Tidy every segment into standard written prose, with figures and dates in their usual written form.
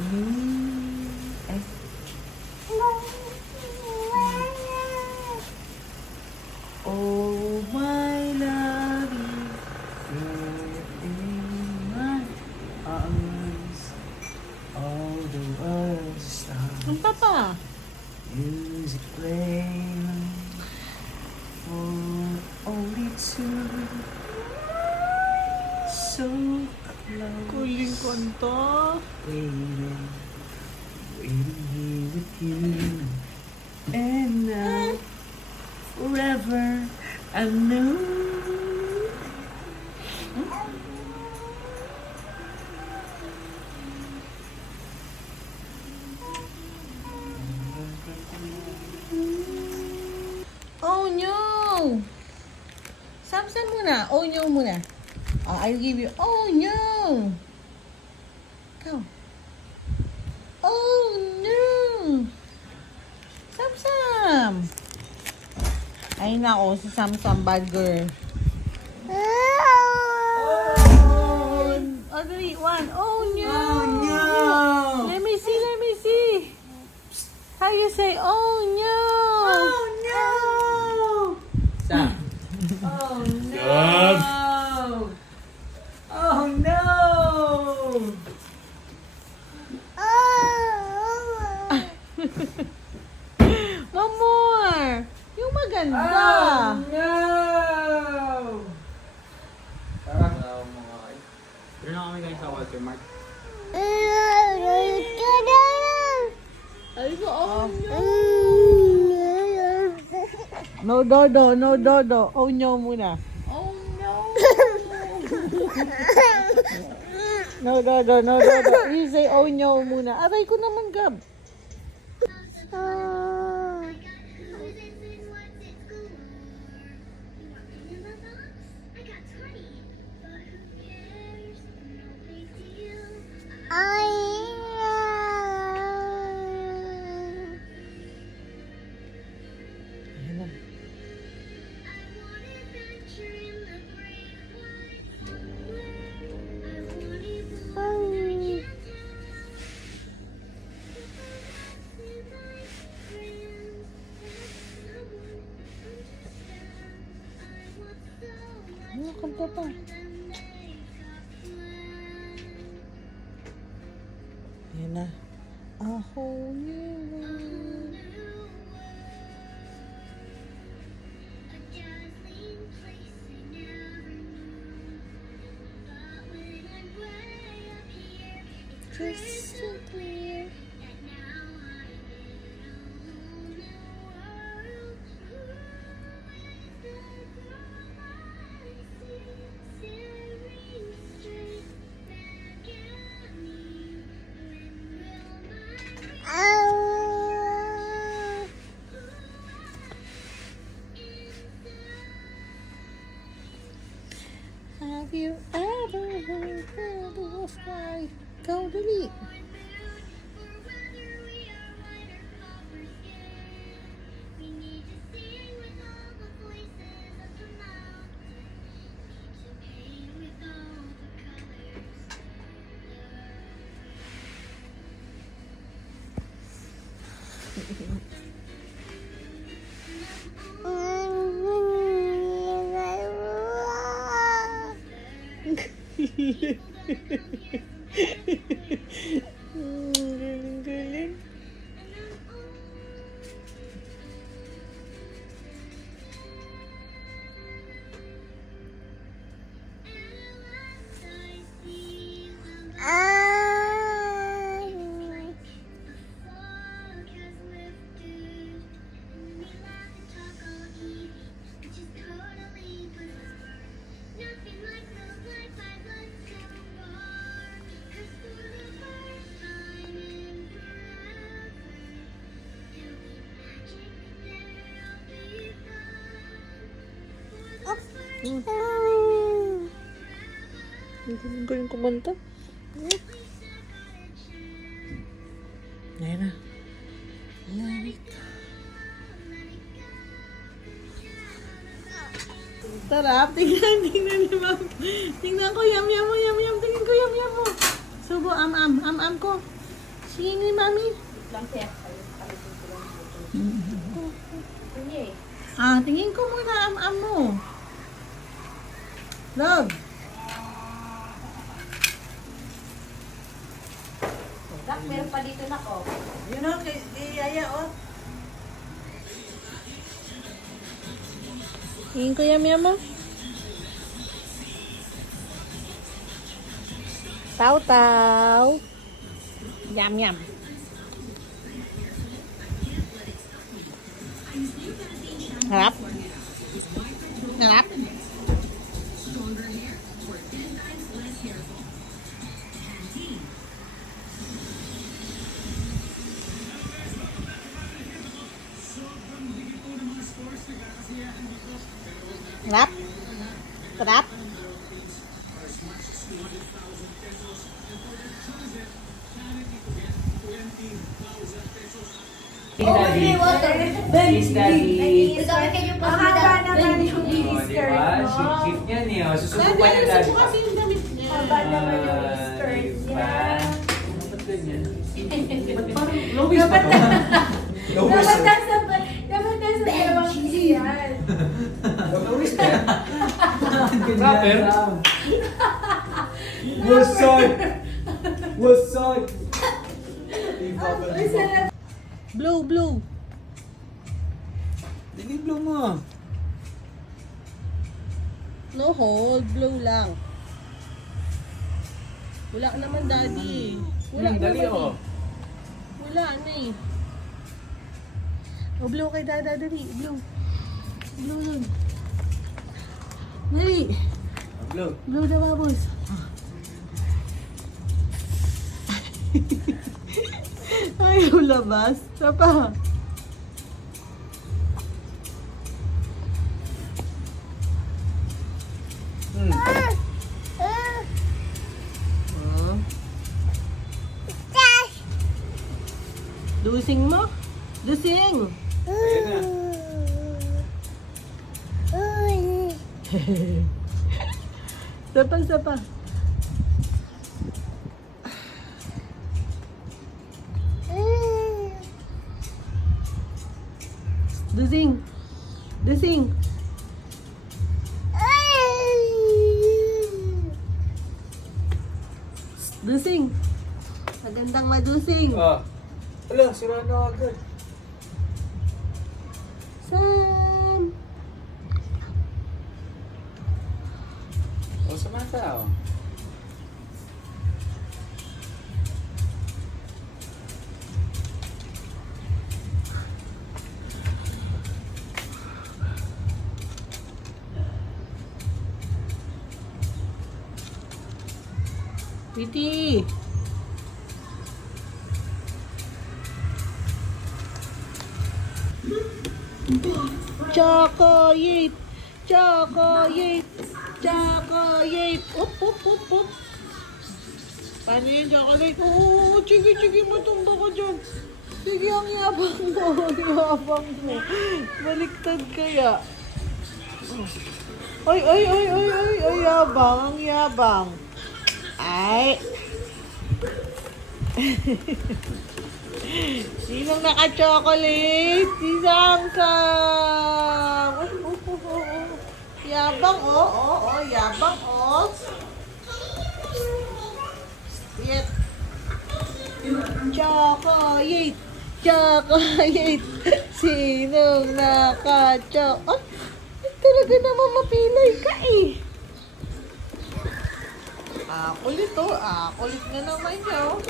Ay. Oh, my love is in my arms. All the world's stars. Ang papa. Music playing for only two. So close. Kuling kanta. Waiting here with you. And now, forever anew. Oh no! Samsam muna. Oh no muna. I'll give you. Oh no! Go. Oh no! Samsam! Ay nako, si Samsam bad girl. Oh! Three, one. Oh no! Oh no! Let me see, let me see. How you say, oh no? Oh no! Stop. Oh no! Oh no! One more! Yung maganda! Oh no! Tara, mga ay. Pero na kami guys sa Walter Mart. Ay ko, oh no! No dodo, no dodo. Oh no muna. Oh no! No dodo, no dodo. You say oh no muna. Aray ko naman, Gab. Ayan na. Ano, kanta pa. Ayan na. A whole new world. Crystal clear. Have you ever heard of a fly? Go delete. Galing-galing. Ang galing kumanta. Ayan na. Let it go. Sarap. Tingnan ni ma'am. Tingnan ko. Yum, yum mo, yum, yum. Tingnan ko, yum, yum mo. Subo, am ko. Tingin ni Mami. Lang siya. Sige. Tingin ko muna am mo. Love. Dak, meron pa dito na ko. Yun o, kay Yaya o. Tingin ko yami mo. Tau. Yum. Harap. Harap. Daddy. Please, Daddy. Ito kami kayo pa. Mahaba naman yung Oh, mini di skirt ba? mo. Cute yan eh. Oh, susubukan niya, Daddy. yung damit niya. Mahaba naman yung skirt Diba? niya. Ba't ganyan? Ba't parang low-waist ba to? Dapat nasa dalawang yan. Low-waist ba yan? Rapper? What's up? Blue. Dili blow mo. No hold, blue lang. Wala naman, Daddy. Wala Dali naman oh. eh. Wala na eh. O, blue kay Dada, dali. Blue. Blue nun. Dali. Blow. Blue na babos. Ayaw labas. Isa pa. Dusing mo? Dusing! Ayun na. Sapa. Dusing! Dusing! Magandang madusing! Oh. Hala, sira na agad. Sam! Oh, Samantha oh. Titi! Chocolate! Up. Paano yung chocolate? Oo, chigi mo, tumba ka dyan. Sige, ang yabang mo. Baliktad kaya. Ay, ang yabang. Ay. Sinong naka-chocolate? Si Samsam. Yabang, yabang, Yet. Chocolate. Sinong naka-chocolate? Ay, talaga naman mapilay ka eh. Kulit na naman yun.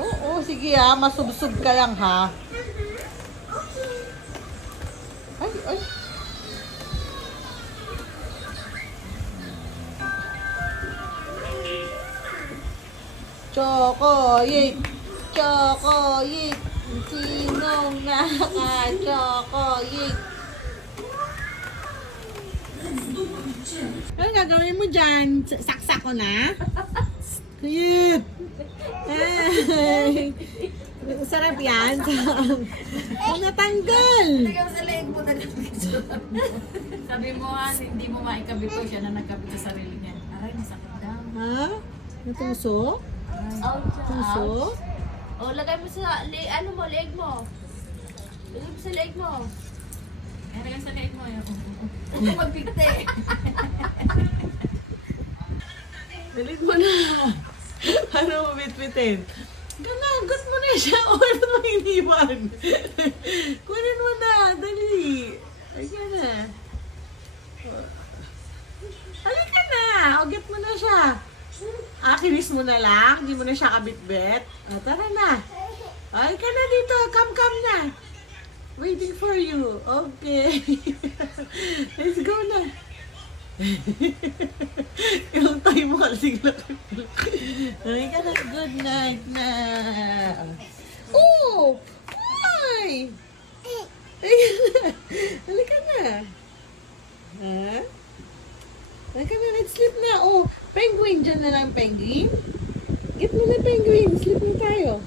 Oo, sige ha, masubsob ka lang ha. Ay. Chocolate. Sinong naka-chocolate? Ano gagawin mo dyan? Saksak ko na? Cute! Ay! Sarap yan. Ang natanggal! Ikaw sa leg mo na lang. Sabi mo nga, hindi mo maikabit ko siya na nagkabit sa sarili niya. Aray, masakit daw. Ha? Natuso? Ouch. Puso? O, lagay mo sa, ano mo, leg mo. Lagay mo sa leg mo. Lagay sa leg mo. Huwag magpigte. Dalit mo na. Ano mo bitbitin? Ganagot mo na siya. O, ano mo iniwan? Kunin mo na. Dali. Ayan na. Halika na. O, get mo na siya. Kinis mo na lang. Hindi mo na siya kabitbit. O, tara na. Ay, ka na dito. Come na. Waiting for you. Okay. Let's go na. Yung tayo mo kasing laki. Ay, ka na. Good night na. Oh! Why? Halika na. Ha? Halika na. Let's sleep na. Oh, penguin. Diyan na lang, penguin. Get mo na, penguin. Sleep na tayo.